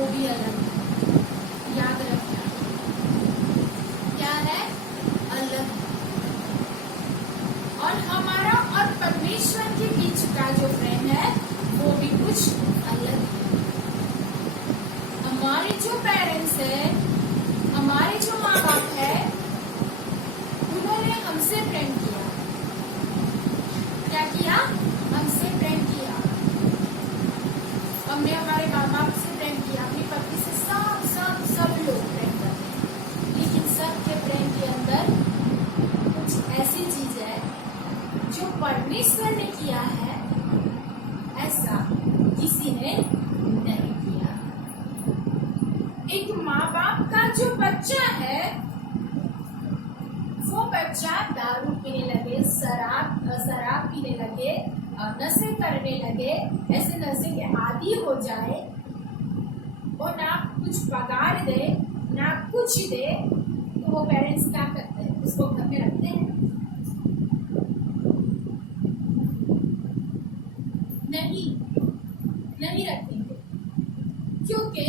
वो भी अलग है। याद रखना क्या है, अलग। और हमारा और परमेश्वर के बीच का जो प्रेम है वो भी कुछ अलग है। हमारे जो पेरेंट्स है, हमारे जो माँ बाप है, उन्होंने हमसे प्रेम किया। क्या किया? हमसे प्रेम किया। हमने हमारे माँ बाप से प्रेम किया, अपनी पत्नी से, सब सब सब लोग प्रेम करते हैं। लेकिन सबके प्रेम के अंदर कुछ ऐसी चीज है जो परमेश्वर ने किया है, ऐसा किसी ने नहीं किया। एक माँ बाप का जो बच्चा है, वो बच्चा दारू पीने लगे, शराब पीने लगे, नशे करने लगे, ऐसे नशे के आदी हो जाए और ना कुछ पगार दे ना कुछ दे, तो वो पेरेंट्स क्या करते हैं? उसको घर में रखते हैं? नहीं रखेंगे, क्योंकि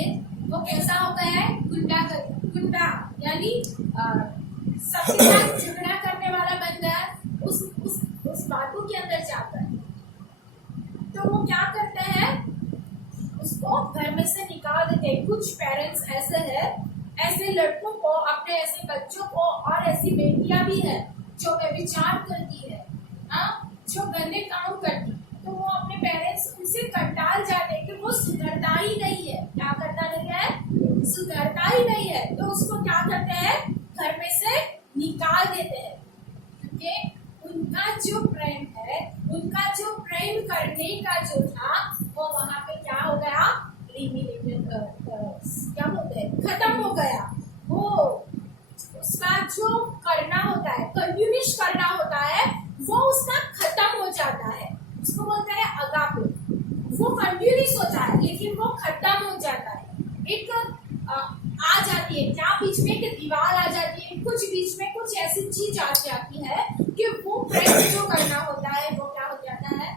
वो कैसा हो गया है? गुंडा यानी सबके साथ झगड़ा करने वाला बन गया उस बातों के अंदर जाकर। तो वो क्या करते हैं? उसको घर में से निकाल देते हैं। कुछ पेरेंट्स ऐसे हैं, ऐसे लड़कों को, अपने ऐसे बच्चों को, और ऐसी बेटियां भी है जो व्यभिचार करती है, जो गंदे काम करती, तो वो अपने पेरेंट्स उनसे कंटाल जाते हैं कि वो सुधरता ही नहीं है। क्या करता नहीं है? सुधरता ही नहीं है। तो उसको क्या करते हैं? घर में से निकाल देते हैं, क्योंकि उनका जो प्रेम है, उनका जो प्रेम करने का जो था, वो वहां पे क्या हो गया? क्या बोलते हैं? खत्म हो गया। वो उसका जो करना होता है, कंटिन्यूस करना होता है, वो उसका खत्म हो जाता है। उसको बोलते हैं अगापे। वो कंटिन्यूस होता है लेकिन वो खत्म हो जाता है। एक आ जाती है क्या बीच में, कि दीवार आ जाती है, कुछ बीच में कुछ ऐसी चीज आ जाती है कि वो प्रेम जो करना होता है वो क्या हो जाता है?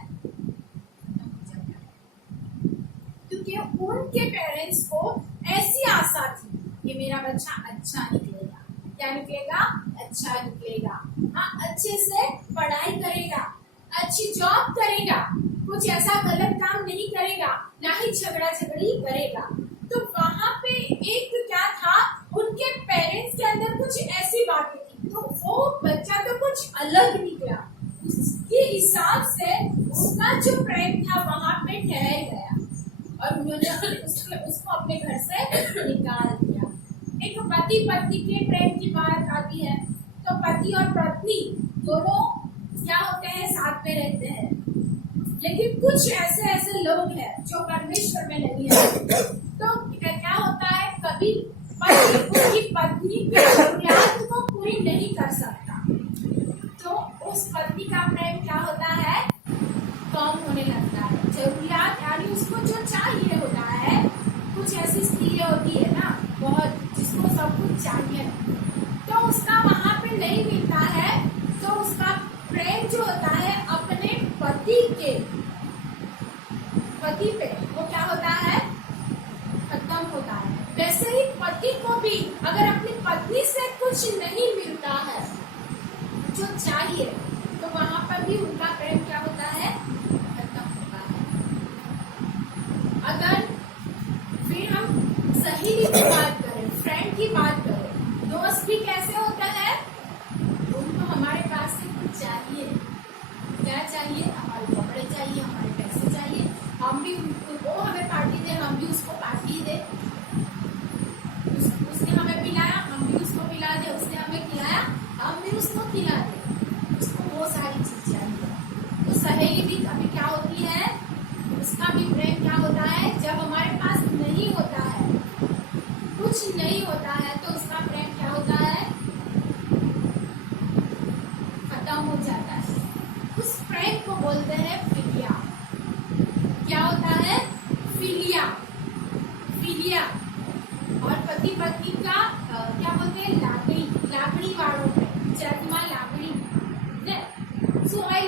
क्योंकि उनके पेरेंट्स को ऐसी आशा थी कि मेरा बच्चा अच्छा निकलेगा। क्या निकलेगा? अच्छा निकलेगा। हाँ, अच्छे से पढ़ाई करेगा, अच्छी जॉब करेगा, कुछ ऐसा गलत काम नहीं करेगा, ना ही झगड़ा झगड़ी करेगा। तो वहां पे एक क्या था, उनके पेरेंट्स के अंदर कुछ ऐसी बातें थी, तो वो बच्चा तो कुछ अलग निकला। उसके हिसाब से उसका जो प्रेम था वहां पे ठहर गया और उन्होंने उसको अपने घर से निकाल दिया। एक पति पत्नी के प्रेम की बात आती है, तो पति और पत्नी दोनों क्या होते हैं? साथ में रहते हैं। लेकिन कुछ ऐसे लोग हैं जो परमेश्वर में नहीं है, तो क्या होता है? कभी पति उसकी पत्नी की जरूरियात को पूरी नहीं कर सकता, तो उस पत्नी का प्रेम क्या होता है? कम होने लगता है। जरूरियात यानी उसको जो चाहिए होता है, कुछ ऐसी स्त्री होती है ना बहुत, जिसको सब कुछ चाहिए, तो उसका वहां पे नहीं मिलता है, तो उसका प्रेम जो होता है अपने पति पे, वो क्या होता है? खत्म होता है। वैसे ही पति को भी अगर अपनी पत्नी से कुछ नहीं मिलता है जो चाहिए, तो वहां पर भी उनका प्रेम क्या होता है? खत्म होता है। अगर फिर हम सहेली की बात करें, फ्रेंड की बात करें, दोस्त भी कैसे होता है? उनको हमारे पास से कुछ चाहिए। क्या चाहिए? हमारे कपड़े चाहिए, हमारे पैसे चाहिए, हम भी वो हमें पार्टी दे, हम भी उसको पार्टी दे। उसने हमें पिलाया, हम भी उसको पिला दे, उसने हमें खिलाया, हम भी उसको खिला दे। उसको वो सारी चीज चाहिए। तो सहेली भी कभी क्या होती है? उसका भी प्रेम क्या होता है? जब हमारे पास नहीं होता है, कुछ नहीं होता है, तो उसका प्रेम क्या होता है? खत्म हो जाता है। उस प्रेम को बोलते हैं फिलिया। क्या होता है? फिलिया। और पति पत्नी का क्या बोलते हैं? लागड़ी वालों में जन्मा लागड़ी ने શું હોય?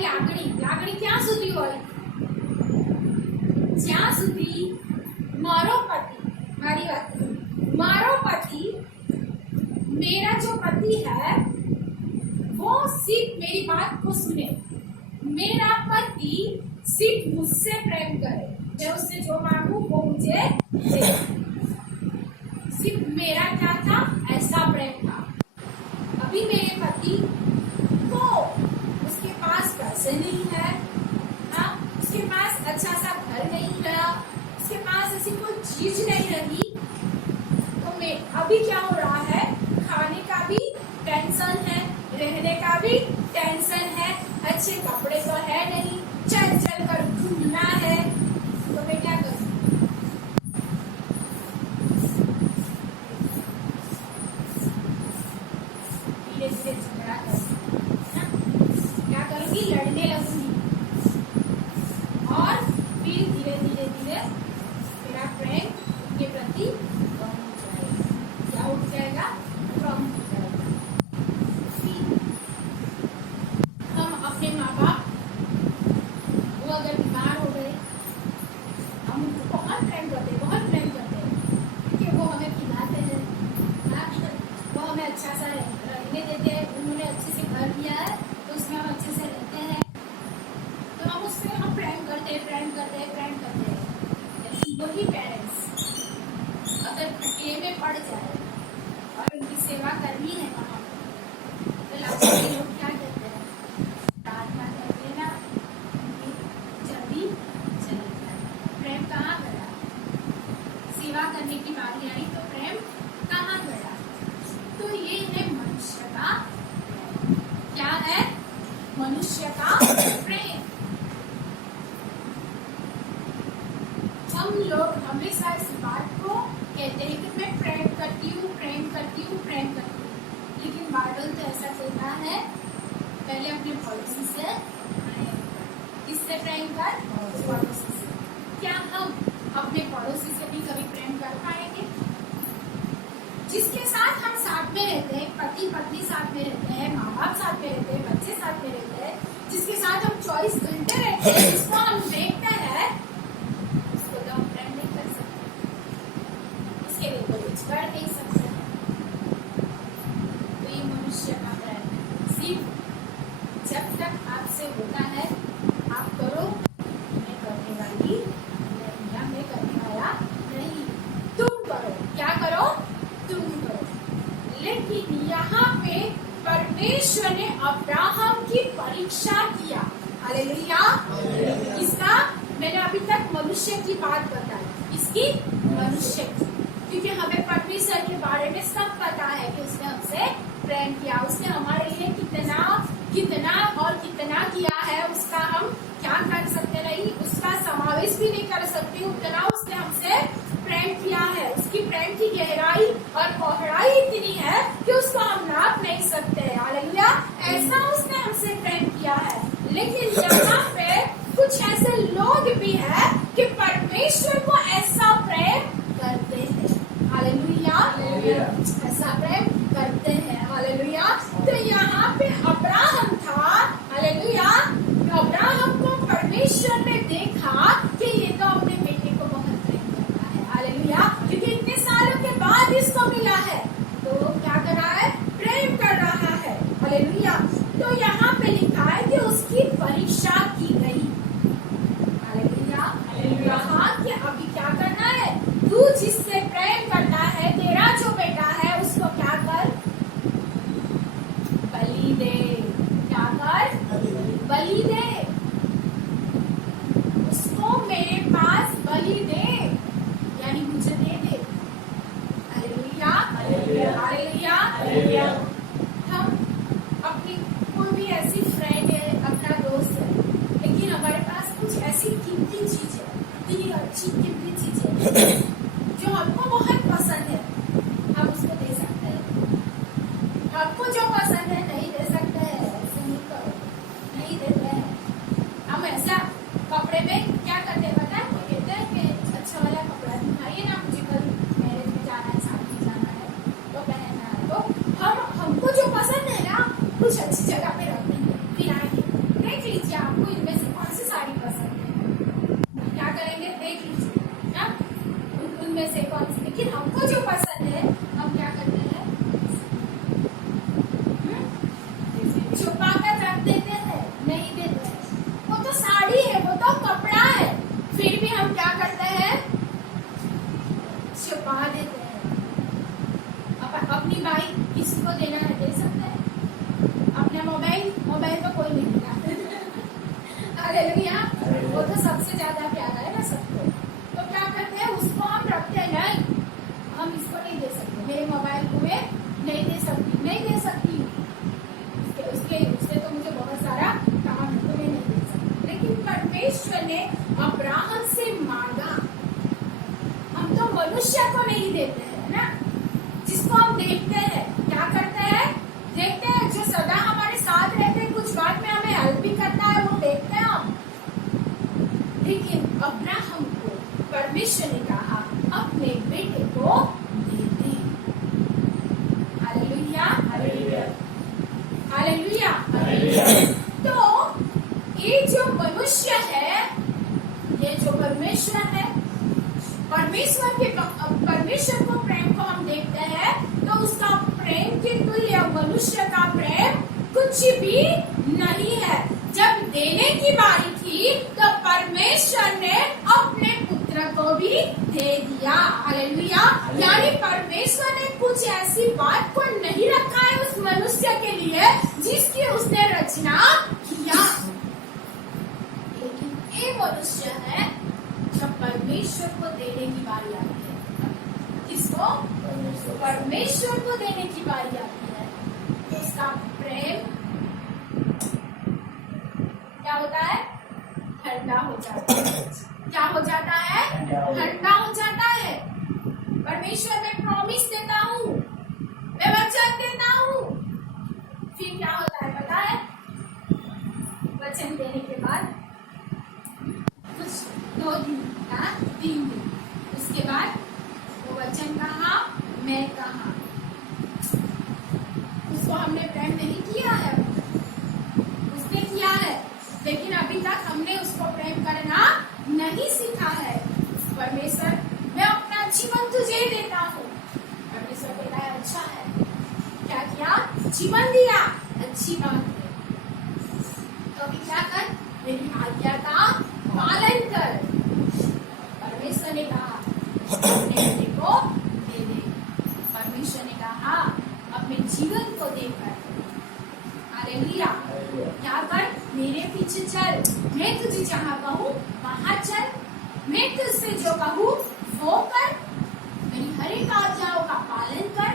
लागड़ी ક્યાં સુધી હોય? જ્યાં સુધી મારો પતિ, મારી मेरा जो पति है वो सिर्फ मेरी बात को सुने, मेरा पति सिर्फ मुझसे प्रेम करे, मैं उससे जो मांगू वो मुझे दे। सिर्फ मेरा क्या था, ऐसा प्रेम था। अभी मेरे पति को उसके पास पैसे नहीं है, हाँ, उसके पास अच्छा सा घर नहीं रहा, उसके पास ऐसी कोई चीज नहीं रही, तो मैं अभी क्या हो रहा है, खाने का भी टेंशन है, रहने का भी टेंशन है, अच्छे कपड़े तो है नहीं, चल चल कर घूमना है, तो मैं क्या करूँ? धीरे धीरे झगड़ा करूँगी, क्या करूँगी? लड़ने लगूंगी, और फिर धीरे धीरे धीरे मेरा प्रेम उनके प्रति कम हो जाएगा। क्या उठ जाएगा? कम हो जाएगा। हम अपने माँ बाप वो अगर बीमार हो गए, हम उनको बहुत प्रेम करते हैं, बहुत प्रेम करते हैं, क्योंकि वो हमें खिलाते हैं, वो हमें अच्छा सा रहने देते हैं, उन्होंने अच्छे से घर दिया है तो उसमें हम अच्छे से रहते हैं, तो हम उससे हम प्रेम करते हैं, प्रेम करते हैं, प्रेम करते हैं। लेकिन वही पेरेंट्स अगर अकेले में पड़ जाए और उनकी सेवा करनी है वहाँ तो लास्ट में लोग क्या कहते हैं, प्रार्थना करते ना जल्दी चले जाए। प्रेम कहाँ गया? सेवा करने की बारी आई तो प्रेम कहाँ गया? तो ये है मनुष्य का, क्या है? मनुष्य का प्रेम। हम लोग हमेशा इस बात को कहते हैं कि मैं प्रेम करती हूँ, प्रेम करती हूँ, प्रेम करती हूँ, लेकिन बाइबल तो ऐसा कहता है पहले अपने पड़ोसी से किससे प्रेम कर? पड़ोसी से। क्या हम अपने पड़ोसी से भी कभी प्रेम कर पाएंगे? जिसके साथ हम साथ में रहते हैं, पति पत्नी साथ में रहते हैं, माँ बाप साथ में रहते हैं, बच्चे साथ में रहते हैं, जिसके साथ हम 24 घंटे रहते हैं, जिसको हम देखते हैं, उसको तो हम प्रेम नहीं कर सकते, उसके लिए कोई कुछ कर नहीं सकते। तो ये मनुष्य का प्रेम है। सिर्फ जब तक आपसे होता है आप करो, मैं करने वाली नहीं, या मैं करने वाला नहीं, तुम करो। क्या करो? तुम करो। लेकिन यहाँ पे परमेश्वर ने अब्राहम की परीक्षा किया। हालेलुया। किसका? मैंने अभी तक मनुष्य की बात बताई, इसकी मनुष्य की, क्योंकि हमें परमेश्वर के बारे में सब पता है कि उसने हमसे प्रेम किया, उसने हमारे लिए कितना कितना और कितना किया है, उसका हम क्या कर सकते नहीं, उसका समावेश भी नहीं कर सकते, उतना उसने हमसे प्रेम किया है। उसकी प्रेम की गहराई और पौड़ाई इतनी है कि उसको हम नाप नहीं सकते। हालेलुया। ऐसा उसने हमसे प्रेम किया है। लेकिन यहाँ पे कुछ ऐसे लोग भी हैं कि परमेश्वर को ऐसा प्रेम करते हैं। हालेलुया। ऐसा प्रेम करते हैं। हालेलुया। तो यहाँ पे अब्राहम था। हालेलुया। अब्राहम को परमेश्वर ने देखा कि ये तो अपने बेटे को बहुत प्रेम करता है। हालेलुया। क्योंकि इतने सालों के बाद इसको मिला है, तो क्या कर रहा है? प्रेम कर रहा है। हालेलुया। तो यहाँ पे लिखा है कि उसकी परीक्षा की गई। हालेलुया। हाँ, कि अभी क्या करना है? तू जिससे प्रेम करता है, तेरा जो बेटा है, उसको क्या कर? बलि दे। क्या कर? बलि दे। उसको मेरे पास बलि दे, यानी मुझे दे दे। हालेलुया। हालेलुया। हम अपनी कोई भी ऐसी फ्रेंड है, अपना दोस्त है, लेकिन हमारे पास कुछ ऐसी कीमती चीज है, इतनी अच्छी कीमती चीज है जो हमको बहुत पसंद है, हम उसको दे सकते हैं। हमको जो पसंद है नहीं दे सकते हैं, ऐसे नहीं करो, नहीं देते हैं। हम ऐसा कपड़े में क्या करते हैं पता है? कहते हैं कि अच्छा वाला कपड़ा दिखाइए ना, मुझे कल मैरिज में जाना है, शादी में जाना है, तो पहनना है। तो हमको जो पसंद है ना, कुछ अच्छी जगह पे रख देंगे, फिर आएंगे, देख लीजिए आपको इनमें से कौन सी साड़ी पसंद है। क्या करेंगे? देख लीजिए ना उनमें से कौन सी, लेकिन हमको जो पसंद है हम क्या करते हैं? छुपा देते हैं। अपनी बाइक किसी को देना है दे सकते हैं, अपना मोबाइल तो कोई नहीं देता। हालेलुया, वो तो सबसे ज्यादा प्यारा है ना सबको। तो क्या करते हैं, उसको हम रखते हैं, नहीं हम इसको नहीं दे सकते, मेरे मोबाइल को मैं नहीं दे सकती उसके तो मुझे बहुत सारा काम है तो मैं नहीं दे सकती। लेकिन परमेश्वर ने अब्राहम से मांगा। हम तो मनुष्य को नहीं देते हैं ना, जिसको हम देखते हैं, क्या करते हैं, देखते हैं जो सदा हमारे साथ रहते हैं, कुछ बात में हमें हेल्प भी करता है, वो देखते हैं हम। लेकिन अब्राहम को परमेश्वर ने कहा अपने बेटे को दे दे। Hallelujah, hallelujah, hallelujah. तो ये जो मनुष्य है, ये जो परमेश्वर है, परमेश्वर को प्रेम को हम देखते हैं तो उसका प्रेम के तुल्य मनुष्य का प्रेम कुछ भी नहीं है। जब देने की बारी थी तो परमेश्वर ने अपने पुत्र को भी दे दिया। हालेलुया, यानी परमेश्वर ने कुछ ऐसी बात को नहीं रखा है उस मनुष्य के लिए जिसकी उसने रचना किया। लेकिन ये मनुष्य है जब परमेश्वर को देने की बारी आती है, किसको, परमेश्वर को देने की बारी आती है, तो उसका प्रेम क्या होता है, ठंडा हो जाता है। क्या हो जाता है, ठंडा हो जाता है। परमेश्वर मैं प्रॉमिस देता हूँ, मैं वचन देता हूँ, फिर क्या होता है पता है, वचन देने के बाद कुछ 2 दिन या 3 दिन उसके बाद वो वचन कहा, मैं कहा, उसको हमने प्रेम नहीं किया है, उसने किया है, लेकिन अभी तक हमने उसको प्रेम करना नहीं सीखा है। परमेश्वर मैं अपना जीवन तुझे देता हूँ। परमेश्वर कहता है अच्छा है, क्या किया, जीवन दिया, अच्छी बात है, तो अभी क्या कर, मेरी आज्ञा का पालन कर। परमेश्वर ने कहा अपने बेटे को दे दे। परमेश्वर ने कहा अपने जीवन को देकर, हालेलुया, क्या कर, मेरे पीछे चल, मैं तुझे जहाँ कहूँ वहाँ चल, मैं तुझसे जो कहूँ वो कर, मेरी हर एक आज्ञाओं का पालन कर,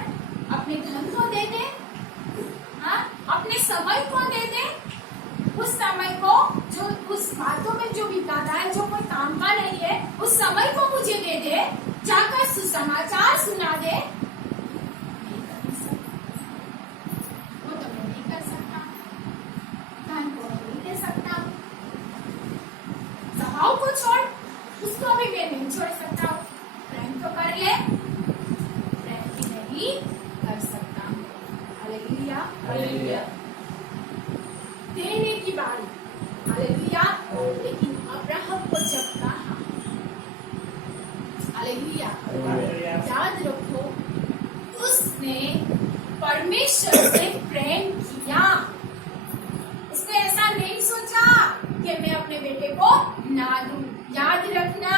अपने धन को दे दे, हाँ, अपने समय को दे दे, उस समय को जो उस बातों में जो बिताता है, जो कोई काम का नहीं है, उस समय को मुझे दे दे, जाकर सुसमाचार सुना दे। वो तो मैं नहीं कर सकता, धन को नहीं दे सकता, स्वभाव को छोड़, उसको भी मैं नहीं छोड़ सकता, प्रेम तो कर ले, प्रेम भी नहीं कर सकता। हालेलुया, हालेलुया, देने की बारी, हालेलुया। लेकिन अब्राहम को जब कहा, हालेलुया, याद रखो उसने परमेश्वर से प्रेम किया। उसने ऐसा नहीं सोचा कि मैं अपने बेटे को ना दूं। याद रखना,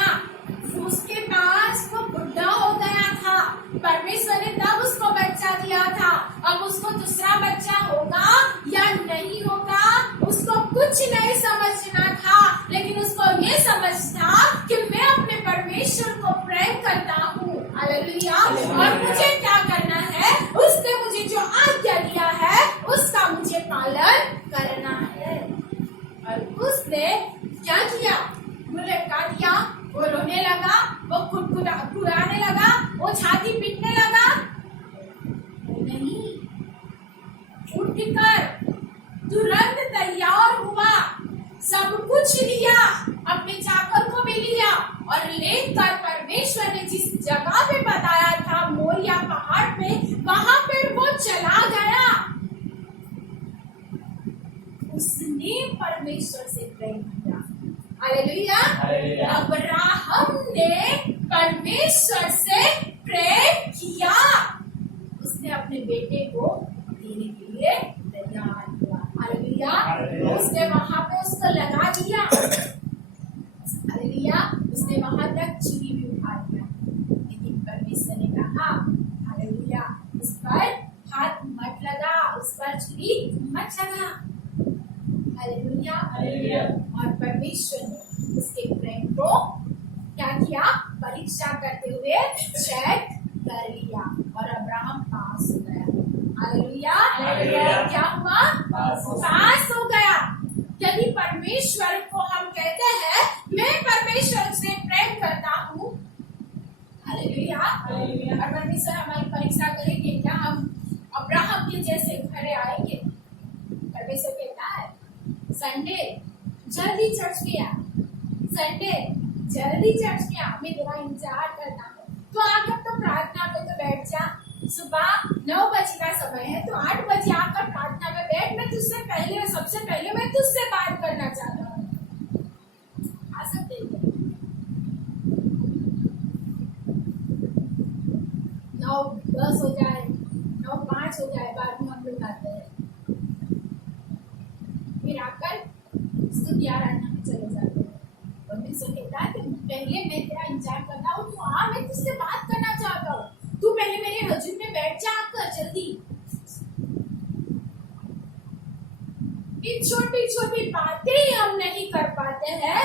उसके पास वो बुढ़ा हो गया था, परमेश्वर ने तब उसको बच्चा दिया था। अब उसको दूसरा बच्चा होगा या नहीं होगा उसको कुछ नहीं समझना था, लेकिन उसको ये समझ था कि मैं अपने परमेश्वर को प्रेम करता हूँ। हालेलुया, और मुझे क्या करना है, उसने मुझे जो आज्ञा दिया है उसका मुझे पालन करना है। और उसने क्या किया, मुझे काट दिया, वो रोने लगा, वो कुड़ाने लगा, वो छाती पीटने लगा, नहीं, उठकर तुरंत तैयार हुआ, सब कुछ लिया, अपने चाकर को भी लिया और लेकर परमेश्वर ने जिस जगह पे बताया था मोरिया पहाड़ पे, वहां पर वो चला गया। उसने परमेश्वर से प्रेम किया। हालेलुया, अब्राहम ने परमेश्वर से प्रेम किया, उसने अपने बेटे को देने के लिए तैयार हुआ। हालेलुया, उसने वहां पे उसको लगा दिया, हालेलुया, उसने वहां तक चिड़ी भी उठा दिया, लेकिन छुरी मत लगा। हालेलुया। और परमेश्वर ने उसके प्रेम को क्या किया? परीक्षा करते हुए चेक कर लिया और अब्राहम पास हो गया। हालेलुया। क्या हुआ? पास हो गया। यदि परमेश्वर को हम कहते हैं मैं परमेश्वर से प्रेम करता हूँ, हालेलुया, और परमेश्वर हमारी परीक्षा करेंगे, क्या हम अब्राहम के जैसे खड़े आएंगे? परमेश्वर कहता है संडे जल्दी चर्च में आ, संडे जल्दी चर्च में आ, मैं तेरा इंतजार करता हूँ। तो आकर तो प्रार्थना पे तो बैठ जा। सुबह 9 बजे का समय है तो 8 बजे आकर प्रार्थना में बैठ। मैं तुझसे पहले, सबसे पहले मैं तुझसे बात करना चाहता हूँ। आ सकते हैं 9:10 हो जाए, 9:05 हो जाए, बाद में हम लोग आते हैं, फिर आकर स्तुति आराधना में चले जाते हैं। परमेश्वर कहता है कि पहले मैं तेरा इंतजार करता हूँ, तू आ, मैं तुझसे बात करना चाहता हूँ, तू पहले मेरे हजूर में बैठ जा आकर जल्दी। इन छोटी छोटी बातें ही हम नहीं कर पाते हैं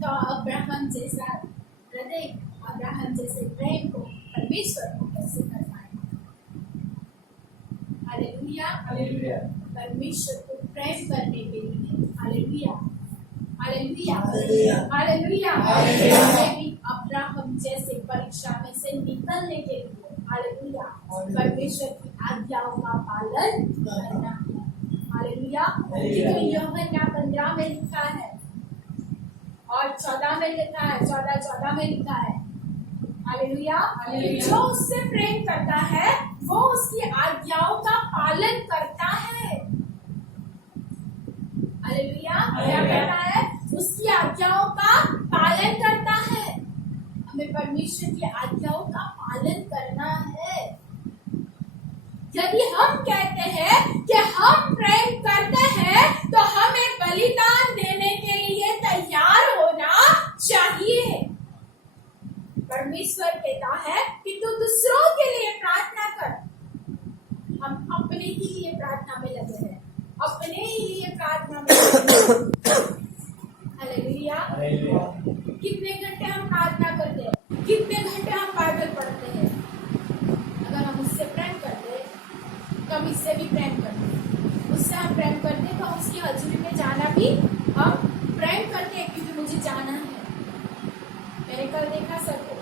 तो अब्राहम जैसा हृदय, अब्राहम जैसे प्रेम को परमेश्वर को कैसे कर पाएंगे? हालेलुया। परमेश्वर को प्रेम करने के लिए, हालेलुया, हालेलुया, हालेलुया, हमें भी अब्राहम जैसे परीक्षा में से निकलने के लिए, हालेलुया, परमेश्वर की आज्ञाओं का पालन करना है। हालेलुया। तो यूहन्ना 15 में लिखा है और 14 में लिखा है, 14 में लिखा है, हालेलुया, जो उससे प्रेम करता है वो उसकी आज्ञाओं का पालन करता है। हालेलुया। क्या करता है? उसकी आज्ञाओं का पालन करता है। हमें परमेश्वर की आज्ञाओं का पालन करना है। यदि हम कहते हैं कि हम प्रेम करते हैं तो हमें बलिदान देने के लिए तैयार होना चाहिए। परमेश्वर कहता है कि तू दूसरों के लिए प्रार्थना कर। हम अपने ही लिए प्रार्थना में लगे हैं, अपने ही लिए प्रार्थना में लगे हैं। हालेलुया। कितने घंटे हम प्रार्थना करते हैं, कितने घंटे हम बाइबल पढ़ते हैं। अगर हम उससे प्रेम करते हैं तो हम इससे भी प्रेम करते हैं, उससे हम प्रेम करते हैं तो उसकी हजूरी में जाना भी हम प्रेम करते हैं, क्योंकि मुझे जाना है। मैंने कल देखा सबको,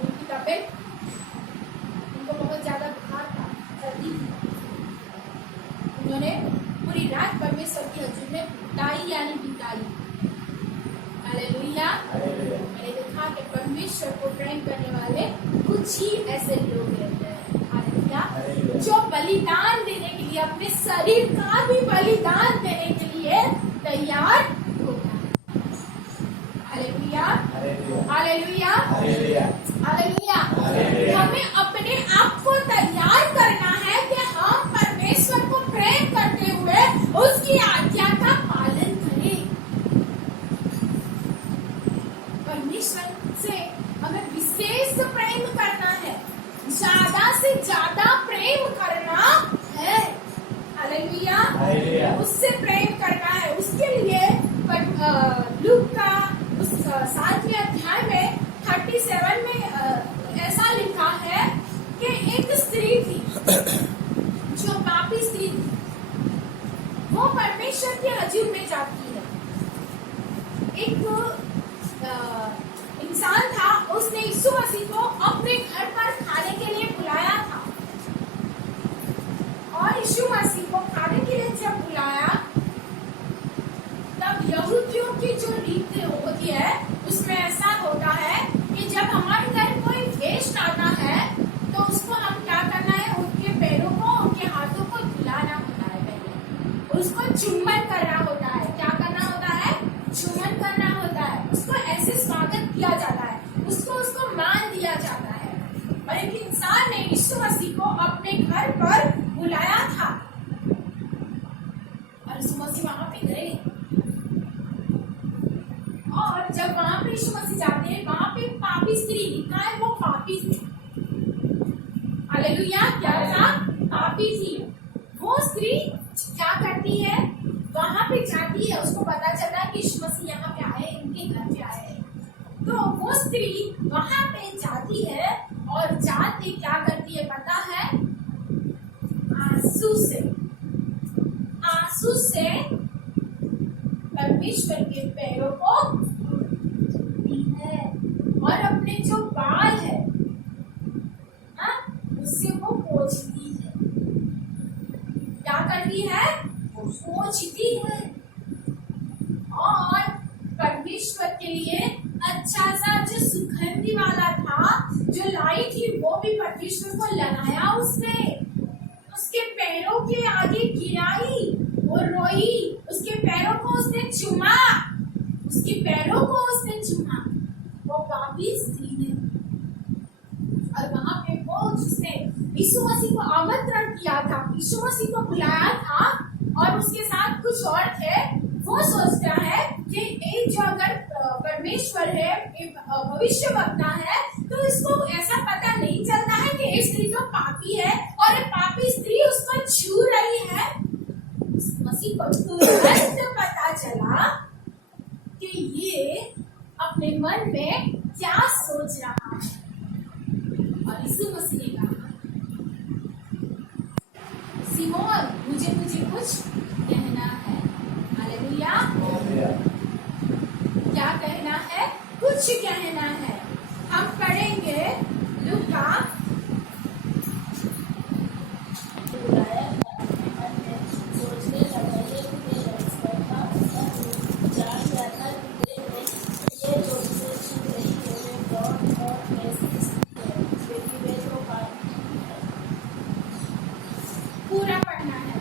उनकी तबीयत, उनको बहुत ज्यादा बुखार था, सर्दी थी, उन्होंने पूरी रात परमेश्वर की हजूरी में बिताई, यानी बिताई। हालेलुया। मैंने देखा कि परमेश्वर को प्रेम करने वाले कुछ ही ऐसे लोग रहते हैं, हालेलुया, जो बलिदान देने के लिए, अपने शरीर का भी बलिदान देने के लिए तैयार होता है। Hallelujah, hallelujah, hallelujah. हमें अपने आप को तैयार करना है कि हम परमेश्वर को प्रेम करते हुए उसकी आज्ञा का पालन करें। परमेश्वर से हमें विशेष प्रेम करना है, ज्यादा से ज्यादा प्रेम करना है। हालेलुया। उससे प्रेम करना है। उसके लिए लूका का उस 7वें अध्याय में 37 में ऐसा लिखा है कि एक स्त्री थी जो पापी स्त्री थी, वो परमेश्वर के हजूर में जाती है। एक इंसान था, उसने यीशु मसीह को अपने घर पर खाने के लिए बुलाया था, और यीशु मसीह को खाने के लिए जब बुलाया तब यहूदियों की जो रीत होती है उसमें ऐसा होता है कि जब हमारे घर कोई गेस्ट आता है तो उसको हम क्या करना है, उनके पैरों को, उनके हाथों को धुलाना होता है, पहले उसको चुम्बन करना होता है। क्या करना होता है? चुम्बन करना होता है। उसको ऐसे स्वागत किया जाता है, उसको मान दिया जाता है। और एक इंसान ने यीशु मसीह को अपने घर पर बुलाया था और यीशु मसीह वहां पे गए, और जब वहां पे यीशु मसीह जाते हैं, वहां पे पापी स्त्री लिखा है, वो पापी थी। हालेलुया। क्या था? पापी थी। स्त्री वहां पे जाती है और जाके क्या करती है पता है? आंसू से परमेश्वर के पैरों को धोती है और अपने जो बाल है उससे वो पोंछती है। क्या करती है? पोंछती है। और परमेश्वर के लिए अच्छा सा जो सुगंधी वाला था, जो लाई थी, वो भी परमेश्वर को लगाया उसने। उसके पैरों के आगे गिराई, वो रोई, उसके पैरों को उसने चूमा, उसके पैरों को उसने चूमा, वो पापी स्त्री ने। और वहां पे वो जिसने यीशु मसीह को आमंत्रण किया था, यीशु मसीह को बुलाया था और उसके साथ कुछ और थे, वो सोचता है कि एक जो अगर परमेश्वर है, भविष्य वक्ता है, तो इसको ऐसा पता नहीं चलता है कि एक स्त्री तो पापी है और एक पापी स्त्री उसको छू रही है। मसीह को तुरंत पता चला कि ये अपने मन में क्या सोच रहा है। और यीशु मसीह ने कहा, सिमोन, मुझे कुछ कहना है। हालेलुया। क्या कहना है? कुछ कहना है। हम पढ़ेंगे लूका पूरा पढ़ना है।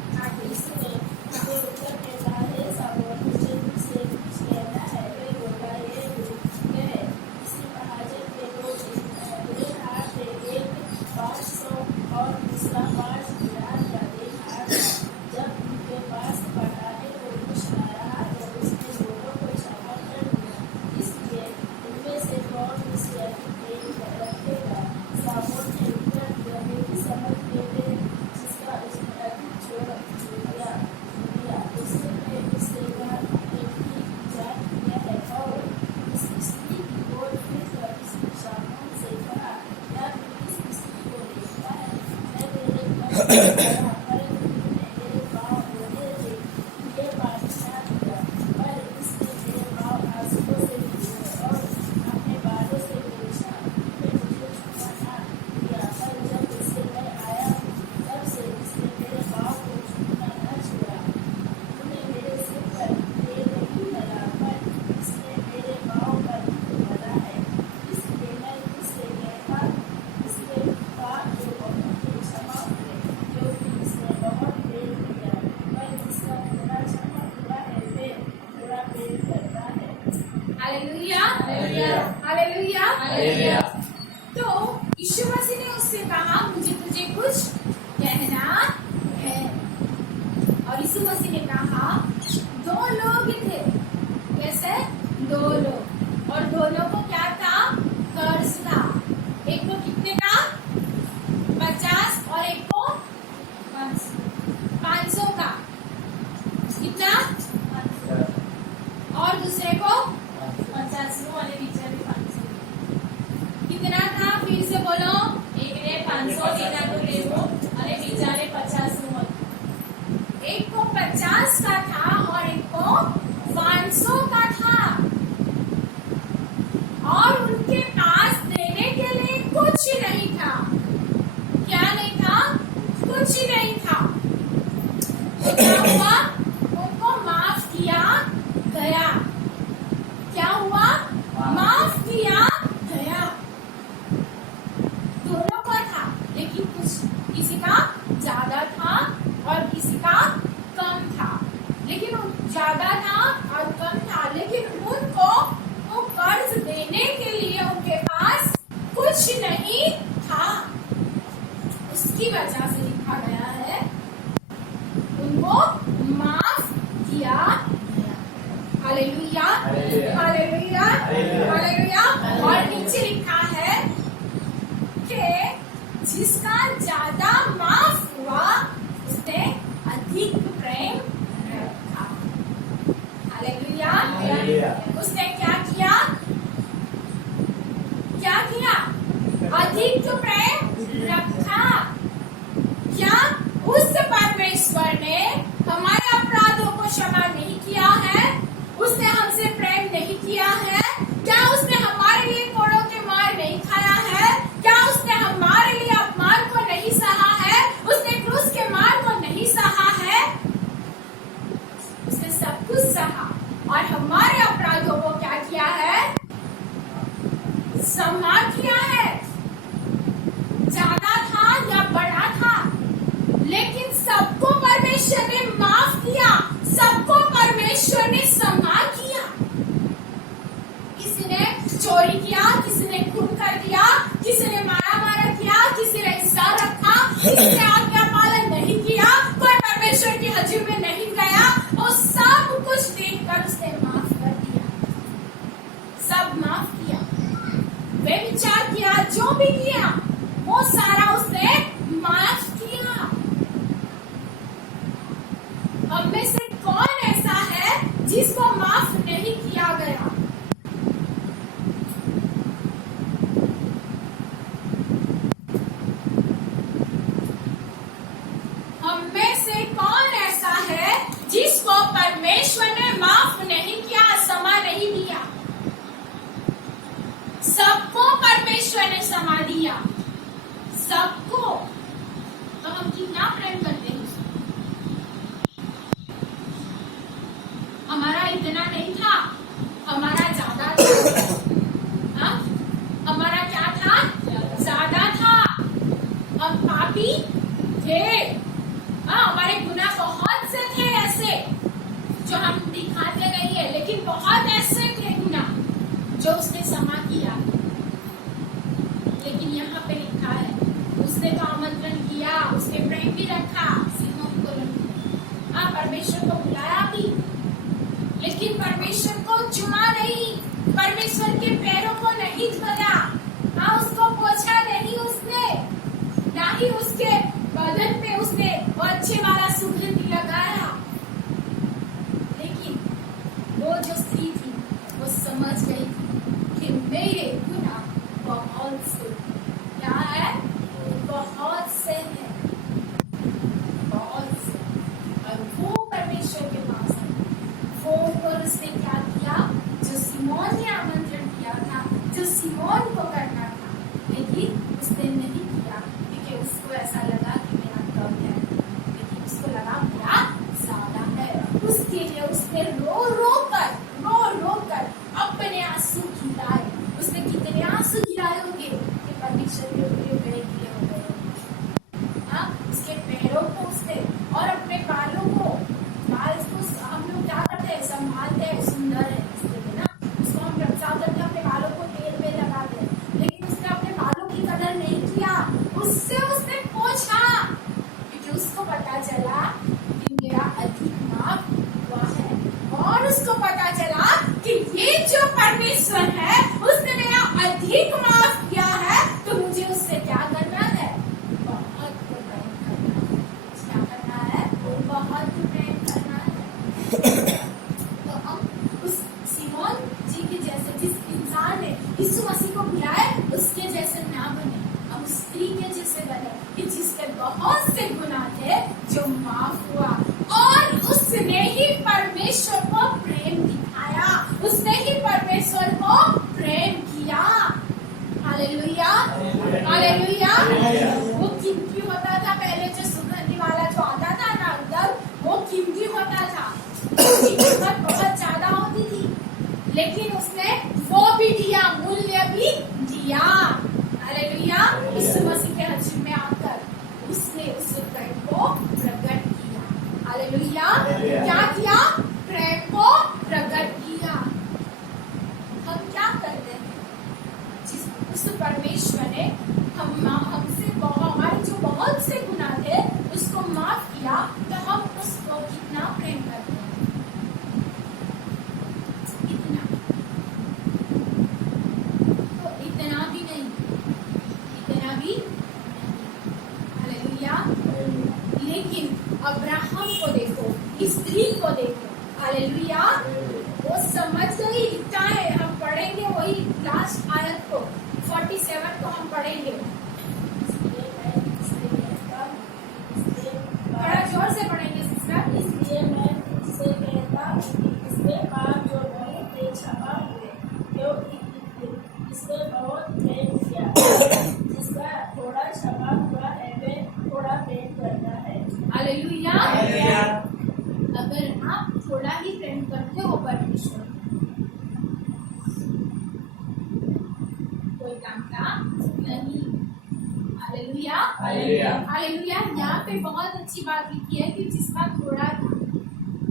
हालेलुया। तो यीशु मसीह ने उससे कहा, मुझे तुझे कुछ कहना है। और यीशु मसीह ने कहा, दो लोग थे। कैसे? दो लोग, और दोनों को क्या था? कर्ज था। एक को कितने का? 50 और एक को 500 का। कितना? और दूसरे को 50 वाले टीचर भी 500। कितना था? फिर से बोलो। एक ने 500 देना तो ले लो, अरे बेचारे 50 मत। एक को 50 का था और एक को 500 का था, और उनके पास देने के लिए कुछ नहीं था। क्या नहीं था? कुछ नहीं था। तो क्या हुआ? उनको माफ किया गया। क्या हुआ? माफ किया गया। दोनों का था, लेकिन कुछ किसी का ज्यादा था और किसी का कम था। लेकिन ज्यादा था और कम था, लेकिन उनको वो कर्ज देने के लिए उनके पास कुछ नहीं था। उसकी वजह से लिखा गया है, उनको माफ किया गया। Hallelujah, hallelujah, hallelujah. और नीचे लिखा है कि जिसका ज्यादा माफ हुआ उसने अधिक प्रेम रखा। भी रखा सीमोन को रखा। हाँ, परमेश्वर को बुलाया भी, लेकिन परमेश्वर को चुमा नहीं, परमेश्वर के पैरों को नहीं धोया। हाँ, उसको पोछा नहीं उसने, ना ही उसके बदन पे उसने वो अच्छे वाला सुगंध लगाया। लेकिन वो जो स्त्री थी वो समझ गई कि मेरे गुनाह बहुत से, क्या है, बहुत से है, बहुत से। और वो परमेश्वर के पास है, वो पर उसने क्या किया, जो सीमोन ने आमंत्रण किया था, जो सीमोन को करना था, लेकिन उसने नहीं किया, क्योंकि उसको ऐसा लगा कि मेरा कम है, लेकिन उसको लगा मेरा ज्यादा है। उसके लिए उसने रो रो कर अपने आंसू गिराए। उसने कितने आंसू गिराए होंगे कि परमेश्वर के ऊपर गड़े गिले हो गए। हाँ, उसके पैरों को उसने और अपने बालों को, बाल को हम लोग क्या करते हैं, संभालते हैं, सुंदर है इसलिए ना, उसको हम रक्षा करके अपने बालों को तेल में लगाते हैं, लेकिन उसने अपने बालों की कदर नहीं किया, उससे उसने पूछा, क्योंकि उसको पता चला कि मेरा अधिक माफ हुआ है। और उसको पता चला कि ये जो परमेश्वर है उसने मेरा अधिक माफ किया है, तो मुझे उससे क्या करना है, बहुत प्रेम करना है। क्या करना है, बहुत प्रेम करना है। तो हम उस सीमोन जी के जैसे, जिस इंसान ने यीशु मसीह को बुलाए, उसके जैसे ना बने, हम उस स्त्री के जैसे बने कि जिसके बहुत से गुनाह थे जो माफ हुआ, और उसने ही परमेश्वर को प्रेम दिखाया, उसने ही परमेश्वर को प्रेम किया। Hallelujah, hallelujah. वो कीमती होता था, पहले जो सुगंधी वाला जो आता था ना अंदर, वो कीमती होता था, उसकी कीमत बहुत ज्यादा होती थी, लेकिन उसने वो भी दिया, मूल्य भी दिया। हालेलुया। यीशु मसीह के हज़ूर में आकर उसने उस प्रेम को प्रकट किया। हालेलुया। क्या किया, प्रेम को प्रकट किया। हम क्या करते हैं, जिस उस परमेश्वर ने हमसे हमारे जो बहुत से गुनाह थे उसको माफ किया, तो हम उसको कितना प्रेम करते हैं, इतना, तो इतना भी नहीं, इतना भी नहीं। हालेलुया। लेकिन अब्राहम को देखो, स्त्री को देखो, हालेलुया, वो समझ गई। क्या है, हम पढ़ेंगे वही लास्ट आयत को, 47 को हम पढ़ेंगे। बड़ा जोर से पढ़ेंगे सिस्टर। इसलिए मैं इससे कहता हूँ कि इसके पाप जो बहुत थे क्षमा हुए, क्योंकि इसने बहुत प्रेम किया। जिसका थोड़ा क्षमा हुआ है वह थोड़ा प्रेम करता है। हालेलुया। अगर आप थोड़ा ही प्रेम करते हो परमेश्वर, कोई काम का नहीं। Hallelujah, hallelujah. यहाँ पे बहुत अच्छी बात लिखी है कि जिसका थोड़ा था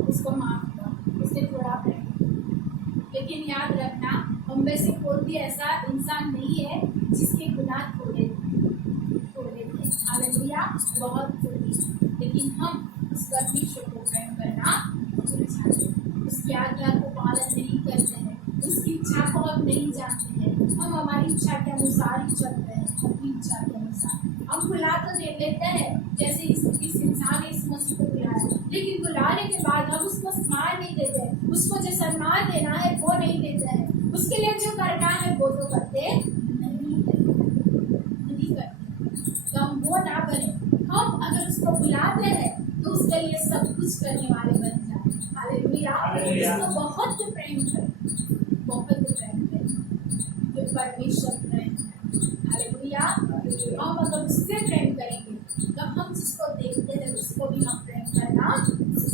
उसको माफ हुआ, उसने थोड़ा प्रेम किया। लेकिन याद रखना, हम में से कोई भी ऐसा इंसान नहीं है जिसके गुनाह थोड़े थे। हालेलुया, बहुत थोड़ी, लेकिन हम उस परमेश्वर को प्रेम करना भूल जाते हैं, उसकी आज्ञा को पालन नहीं करते हैं, उसकी इच्छा को हम नहीं जानते हैं, हम हमारी इच्छा के अनुसार ही चलते हैं, अपनी इच्छा के अनुसार। हम बुला तो दे देते हैं, जैसे इस इंसान ने इस मसीह को बुलाया, लेकिन बुलाने के बाद हम उसको सम्मान नहीं देते, उसको जो सम्मान देना है वो नहीं देते हैं, उसके लिए जो करना है वो तो करते नहीं करते। तो हम वो ना बने, हम अगर उसको बुलाते हैं तो उसके लिए सब कुछ करने वाले बन जाए। हालेलुया। उसको बहुत प्रेम करें, बहुत प्रेम करें, जो परमेश्वर प्रेम है। हालेलुया। हम अगर उससे प्रेम करेंगे तो हम जिसको देखते हैं उसको भी हम प्रेम करना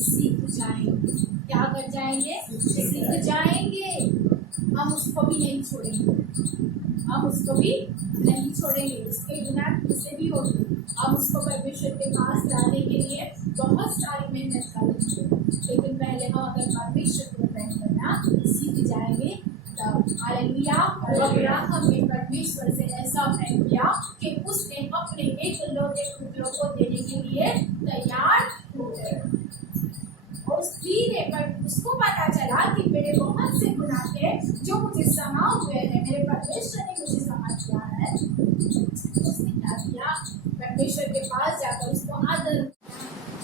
सीख जाएंगे। क्या कर जाएंगे, सीख जाएंगे। हम उसको भी नहीं छोड़ेंगे, हम उसको भी नहीं छोड़ेंगे, उसके बिना किसी भी होगी। हम उसको परमेश्वर के पास लाने के लिए बहुत सारी मेहनत करेंगे, लेकिन पहले हम अगर परमेश्वर को प्रेम करना सीख जाएंगे तब हालेलुया। अब्राहम ने परमेश्वर से ऐसा प्रेम किया कि उसने अपने एकलौते पुत्र को देने के लिए तैयार हो गया। और स्त्री ने पर उसको पता चला कि मेरे बहुत से गुनाह थे जो मुझे समा हुए हैं, मेरे परमेश्वर ने मुझे समा दिया है। उसने क्या किया? परमेश्वर के पास जाकर उसको आदर,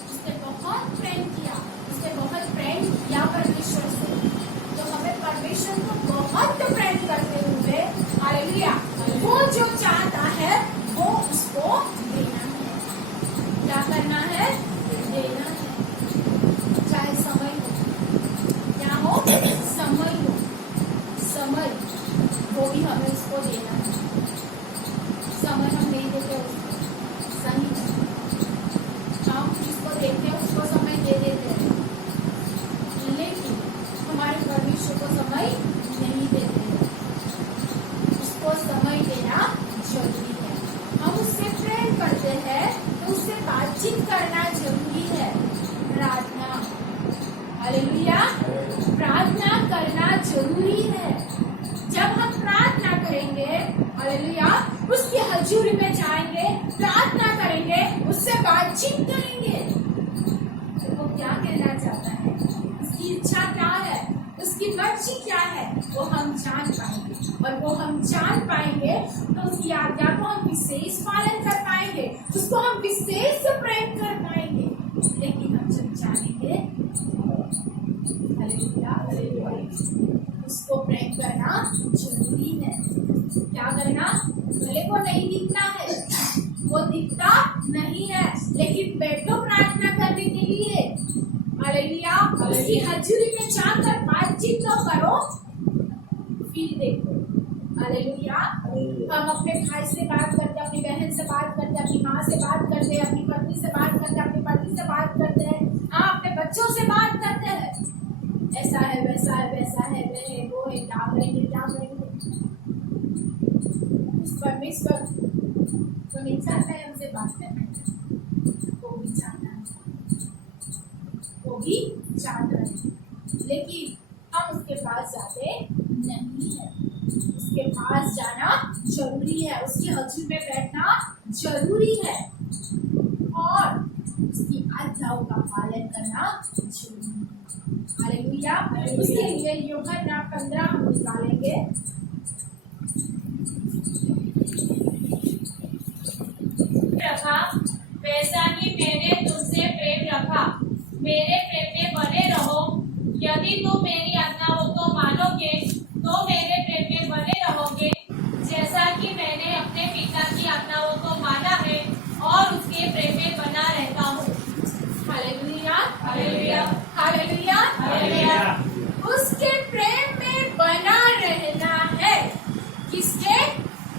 उसने बहुत प्रेम किया, उसने बहुत प्रेम किया परमेश्वर से। तो हमें परमेश्वर को बहुत प्रेम करते हुए हालेलुया वो जो चाहता है वो उसको देना है। क्या करना है? देना है। चाहे समय हो, क्या हो, समय हो, समय वो भी हमें उसको देना है। समय हम नहीं देते उसको, सही है, हम जिसको देते हैं उसको समय दे देते हैं, लेकिन हमारे परमेश्वर को समय नहीं देते हैं। उसको समय देना जरूरी है। हम उससे प्रेम करते हैं तो उससे बातचीत करना जरूरी है। प्रार्थना, हालेलुया, प्रार्थना करना जरूरी है। जब हम प्रार्थना करेंगे, हालेलुया, उसकी हजूरी में जाएंगे, प्रार्थना करेंगे, उससे बातचीत करेंगे, तो वो क्या कहना चाहता है, उसकी इच्छा क्या है, उसकी मर्जी क्या है, वो हम जान पाएंगे। और वो हम जान पाएंगे तो उसकी आज्ञा को हम विशेष पालन कर पाएंगे, उसको हम विशेष प्रेम कर पाएंगे। लेकिन हम जब जानेंगे, हालेलुया, उसको प्रेम करना जरूरी है। क्या करना? भले को नहीं दिखता है, वो दिखता नहीं है, लेकिन बैठो प्रार्थना करने के लिए, हालेलुया, उसकी हजूरी में जाकर बातचीत तो करो, फिर देखो, हालेलुया। हम अपने भाई से बात करते, अपनी बहन से बात करते, अपनी माँ से बात करते, अपनी पत्नी से बात करते, अपनी पति से बात करते हैं, हाँ, अपने बच्चों से बात करते हैं, ऐसा है, वैसा है, वैसा है, वो है, क्या करेंगे, क्या करेंगे। उस परमेश्वर तो नहीं चाहता है हमसे बात करना, वो भी चाहता है, वो भी चाहता है, लेकिन हम उसके पास जाते नहीं है। उसके पास जाना जरूरी है, उसकी हजूरी में बैठना जरूरी है, और उसकी आज्ञाओं का पालन करना जरूरी है। हालेलुया। उसके लिए यूहन्ना 15 हम निकालेंगे। रखा वैसा ही मैंने तुझसे प्रेम रखा, मेरे प्रेम में बने रहो। यदि तुम मेरी आज्ञाओं को मानोगे तो मेरे प्रेम में बने रहोगे, जैसा कि मैंने अपने पिता की आज्ञाओं को माना है और उसके प्रेम में बना रहता हूँ। Hallelujah, hallelujah, hallelujah, hallelujah. उसके प्रेम में बना रहना है। किसके?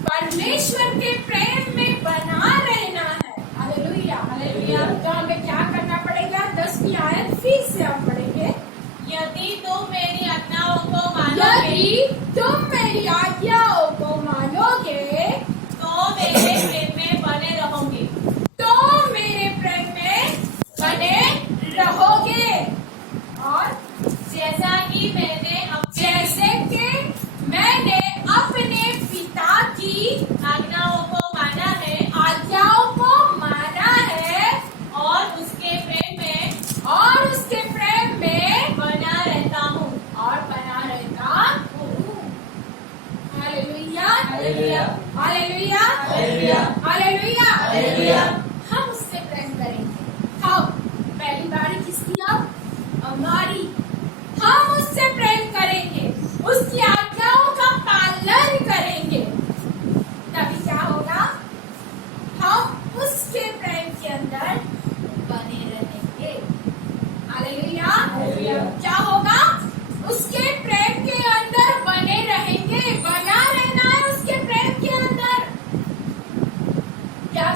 परमेश्वर के प्रेम में बना रहना है। Hallelujah, hallelujah. तो हमें क्या करना पड़ेगा? 10वीं आयत फिर से हम पढ़ेंगे। यदि तुम मेरी आज्ञाओं को मानोगे, यदि तुम मेरी आज्ञाओं को मानोगे तो मेरे प्रेम में बने रहोगे, तो मेरे प्रेम में बने रहोगे, और जैसा कि जैसे कि मैंने अपने पिता की आज्ञाओं को माना है आज्ञाओं को माना है, और उसके प्रेम में बना रहता हूँ, और बना रहता हूँ। Hallelujah, hallelujah, hallelujah, hallelujah, hallelujah, hallelujah. हम उससे प्रेम करेंगे। हम पहली बारी किसकी? हमारी। हम उससे प्रेम करेंगे, उसकी आज्ञाओं का पालन करेंगे, तभी क्या होगा? हम उसके प्रेम के अंदर बने रहेंगे। Hallelujah, hallelujah. क्या होगा? उसके प्रेम के अंदर बने रहेंगे। बना रहना है उसके प्रेम के अंदर। क्या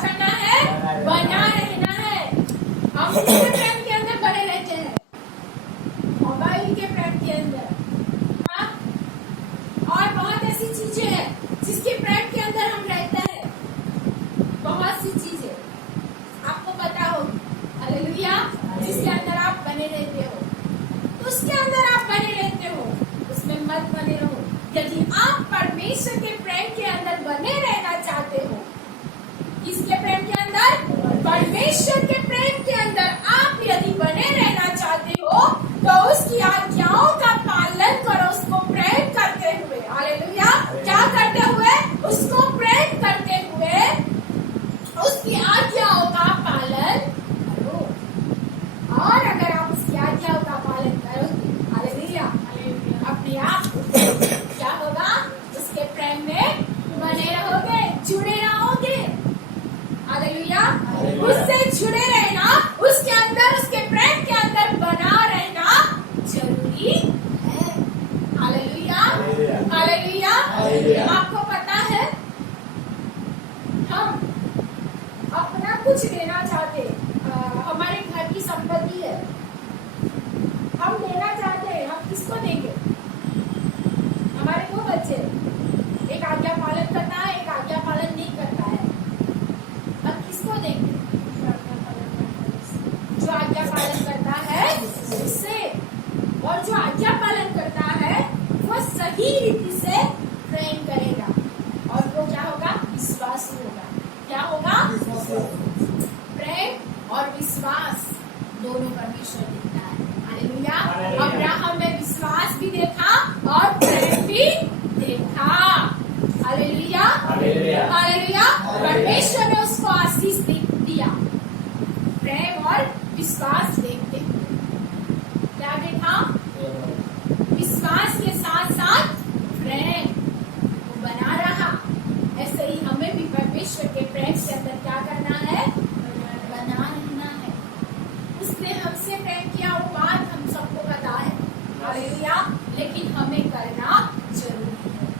परमेश्वर के प्रेम के अंदर आप यदि बने रहना चाहते हो तो उसकी आज्ञाओं का पालन करो, उसको प्रेम करते हुए। हालेलुया। क्या करते हुए? उसको प्रेम करते हुए उसकी आज्ञाओं का पालन करो। और अगर आप उसकी आज्ञाओं का पालन करोगे, हालेलुया, अपने आप क्या होगा? उसके प्रेम में बने रहोगे, जुड़े रहोगे। हालेलुया। उससे जुड़े रहना, उसके अंदर, उसके प्रेम के अंदर बना रहना जरूरी है। Hallelujah, hallelujah. आपको पता है, हम अपना कुछ देना चाहते, हमारे घर की संपत्ति है, हम देना चाहते हैं, हम किसको देंगे? हमारे दो बच्चे, एक आज्ञा पालन करता है, एक आज्ञा पालन नहीं करता है, हम किसको देंगे? जो आज्ञा पालन करता है उससे। और जो आज्ञा पालन करता है वो सही रीति से प्रेम करेगा, और वो क्या होगा? विश्वास होगा। क्या होगा? प्रेम और विश्वास दोनों परमेश्वर देखता है। हालेलुया। अब्राहम में विश्वास भी देखा और प्रेम भी देखा। Hallelujah, hallelujah. परमेश्वर ने उसको आशीष दिया प्रेम और विश्वास देखते हुए। क्या देखा? विश्वास के साथ साथ प्रेम वो बना रहा। ऐसे ही हमें भी परमेश्वर के प्रेम के अंदर क्या करना है? बना रहना है। उसने हमसे प्रेम किया, वो बात हम सबको पता है। हालेलुया। लेकिन हमें करना जरूरी है।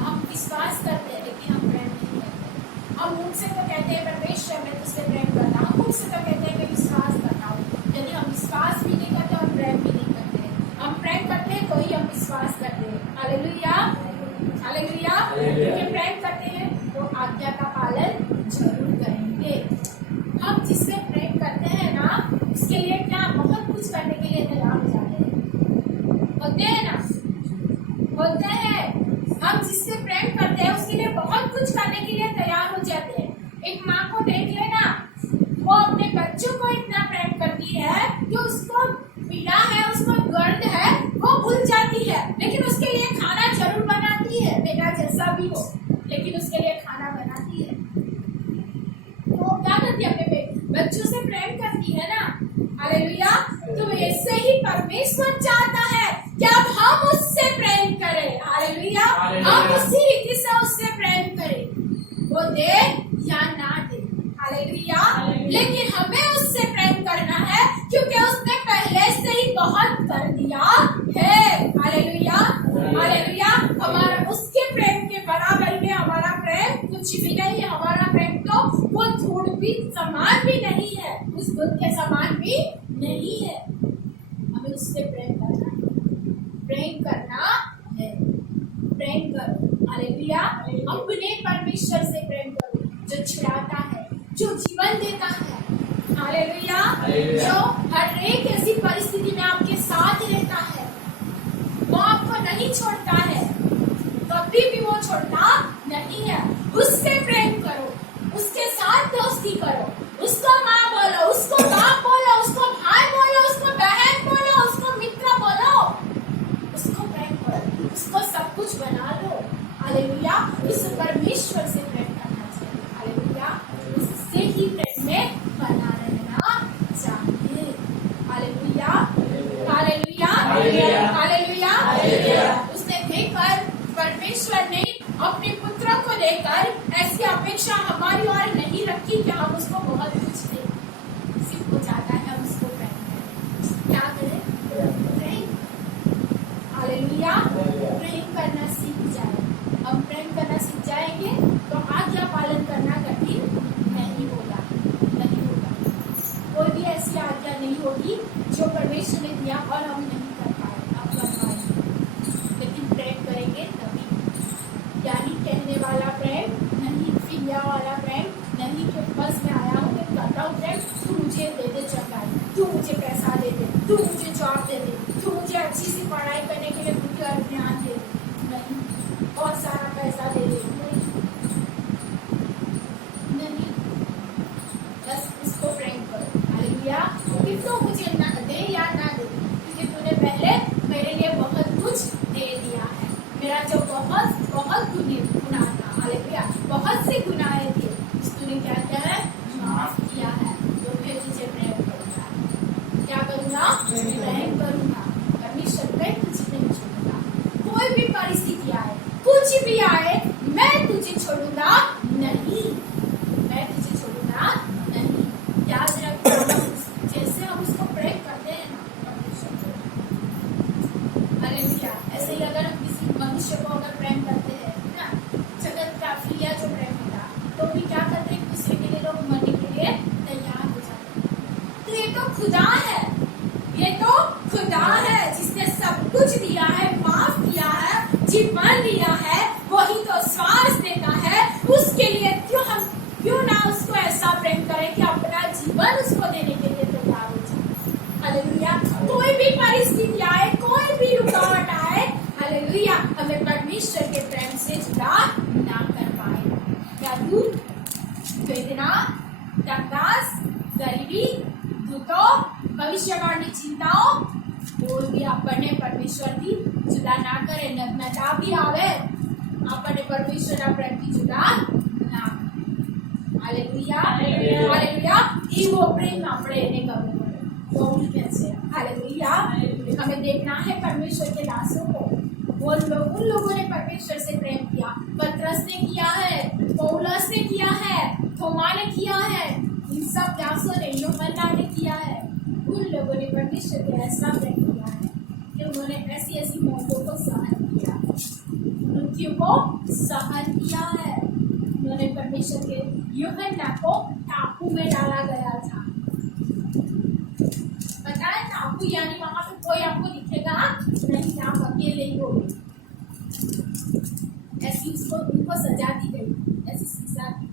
हम विश्वास करते हैं लेकिन हम प्रेम नहीं करते। हम मुझसे तो कहते हैं परमेश्वर मैं तुझसे प्रेम करता हूँ, मुझसे तो कहते हैं मैं विश्वास करता हूँ। यदि हम विश्वास भी नहीं करते और प्रेम भी नहीं करते, हम प्रेम करते हैं तो ही हम विश्वास करते हैं। Hallelujah, hallelujah. क्योंकि प्रेम करते हैं तो आज्ञा का पालन जरूर करेंगे। हम जिससे प्रेम करते हैं ना, उसके लिए क्या बहुत कुछ करने के लिए तैयार हो जाते हैं। होते हैं ना, होते हैं। हम जिससे प्रेम करते हैं उसके लिए बहुत कुछ करने के लिए तैयार हो जाते हैं। एक माँ को देख लेना, वो अपने बच्चों को इतना प्रेम करती है कि उसको पीड़ा है, उसको दर्द है, वो भूल जाती है, लेकिन उसके लिए खाना जरूर बनाती है। बेटा जैसा भी हो, लेकिन उसके लिए खाना बनाती है। तो वो क्या करती है? अपने बच्चों से प्रेम करती है ना। हालेलुया। तो ऐसे ही परमेश्वर चाहता है कि अब हम उससे प्रेम करें। हालेलुया। हम उसी रीति से उससे प्रेम करें, वो दे या ना दे। हालेलुया। लेकिन हमें उससे प्रेम करना है क्योंकि उसने पहले से ही बहुत कर दिया है। Hallelujah, hallelujah. हमारा उसके प्रेम के बराबर में हमारा प्रेम कुछ भी नहीं है। हमारा प्रेम तो वो धूल भी समान भी नहीं है, उस धूल के समान भी नहीं है। हमें उससे प्रेम करना है, प्रेम करना है। प्रेम करो। हालेलुया। अपने परमेश्वर से प्रेम करो जो छुड़ाता है, जो जीवन देता है। हालेलुया। जो हर एक ऐसी परिस्थिति में आपके साथ रहता है, वो आपको नहीं छोड़ता है, कभी भी वो छोड़ता नहीं है। उससे प्रेम करो, उसके साथ दोस्ती करो, उसको माँ बोलो, उसको बाप बोलो, उसको भाई बोलो, उसको बहन बोलो, उसको मित्र बोलो, उसको प्रेम करो, उसको सब कुछ बना लो। हालेलुया। इस परमेश्वर से प्रेम करना चाहिए। हालेलुया। उससे ही प्रेम में बना रहना चाहिए। Hallelujah, hallelujah, hallelujah. उसने देखकर, परमेश्वर ने अपने पुत्रों को देकर ऐसी वेदना, तकदास, गरीबी, दुखों, भविष्यवाणी चिंताओं और भी આપણને પરમેશ્વરથી જુદા ના કરે. નગ્નતા બી આવે, આપણને પરમેશ્વરના પ્રેમથી જુદા ના કરે. Hallelujah, hallelujah. એવો પ્રેમ આપણે એને કરવો પડે. कौन कैसे? हालेलुया. हमें देखना है परमेश्वर के दासों को. उन लोगों ने परमेश्वर से प्रेम किया. पतरस ने किया है, पौलुस ने किया है, थोमा ने किया है, इन सब दासों ने, यूहन्ना ने किया है. उन लोगों ने परमेश्वर के ऐसा प्रेम किया है कि उन्होंने ऐसी ऐसी मौतों को सहन किया, मृत्यु को सहन किया है. उन्होंने परमेश्वर के यूहन्ना को टापू में डाला गया था. पता है टापू यानी वहां पे कोई आपको दिखेगा नहीं, आप अकेले ही होगे. ऐसी उसको उनको सजा दी गई, ऐसी शिक्षा दी.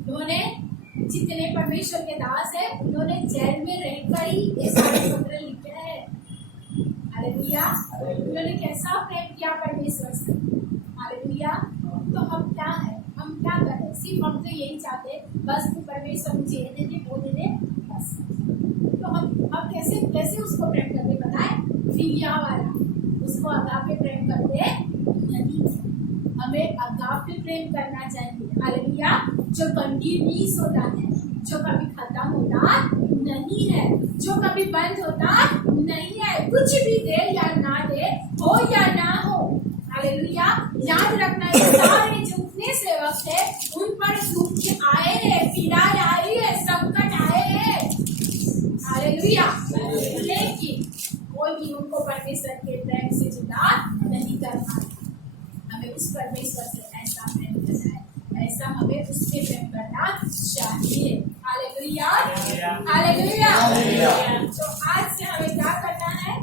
उन्होंने जितने परमेश्वर के दास है उन्होंने जेल में रहकर ही ये सारे पत्र लिखे हैं. हालेलुया. उन्होंने कैसा प्रेम किया परमेश्वर से. हालेलुया. तो हम क्या है, हम क्या करें? सिर्फ हम तो यही चाहते बस तू परमेश्वर मुझे ये दे दे वो दे दे बस. तो हम कैसे कैसे उसको प्रेम करते पता है? फिलिया वाला उसको अगापे प्रेम करते नहीं. हमें अगापे प्रेम करना चाहिए. हालेलुया. जो कंटिन्यूस होता है, जो कभी खत्म होता नहीं है, जो कभी बंद होता नहीं है. कुछ भी दे या ना दे, हो या ना हो. हालेलुया. याद रखना ये सारे जितने सेवक थे उन पर दुख आए हैं, पीड़ाएं आई है, संकट आए हैं. हालेलुया. लेकिन कोई भी उनको परमेश्वर के प्रेम से जुदा नहीं कर पाता. हमें उस परमेश्वर से ऐसा प्रेम करना है, ऐसा हमें उससे प्रेम करना चाहिए. Hallelujah, hallelujah. तो आज से हमें क्या करना है?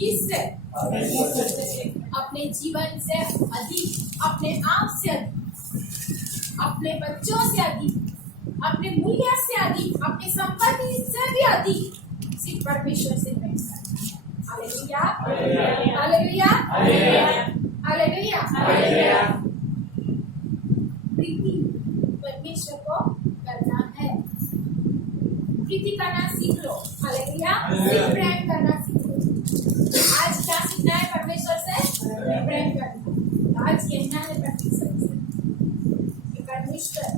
किससे? अपने जीवन से अधिक, अपने आप से अधिक, अपने बच्चों से अधिक, अपने मूल्य से अधिक, अपनी संपत्ति से भी अधिक सिर्फ परमेश्वर से प्रेम करना. Hallelujah, hallelujah, hallelujah, hallelujah. प्रीति परमेश्वर को करना है. प्रीति करना सीख लो. हालेलुया. सिर्फ प्रेम करना सीख लो. आज क्या सीखना है? परमेश्वर से प्रेम करना. आज कहना है परमेश्वर से, परमेश्वर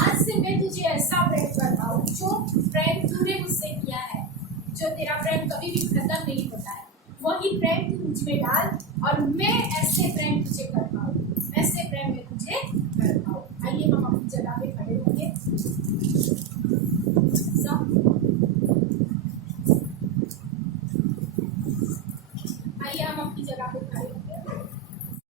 आज से मैं तुझे ऐसा प्रेम करता हूँ जो प्रेम तूने मुझसे किया है, जो तेरा प्रेम कभी भी खत्म नहीं होता है. वही प्रेम तू मुझ में डाल और मैं ऐसे प्रेम तुझे करता हूँ, ऐसे प्रेम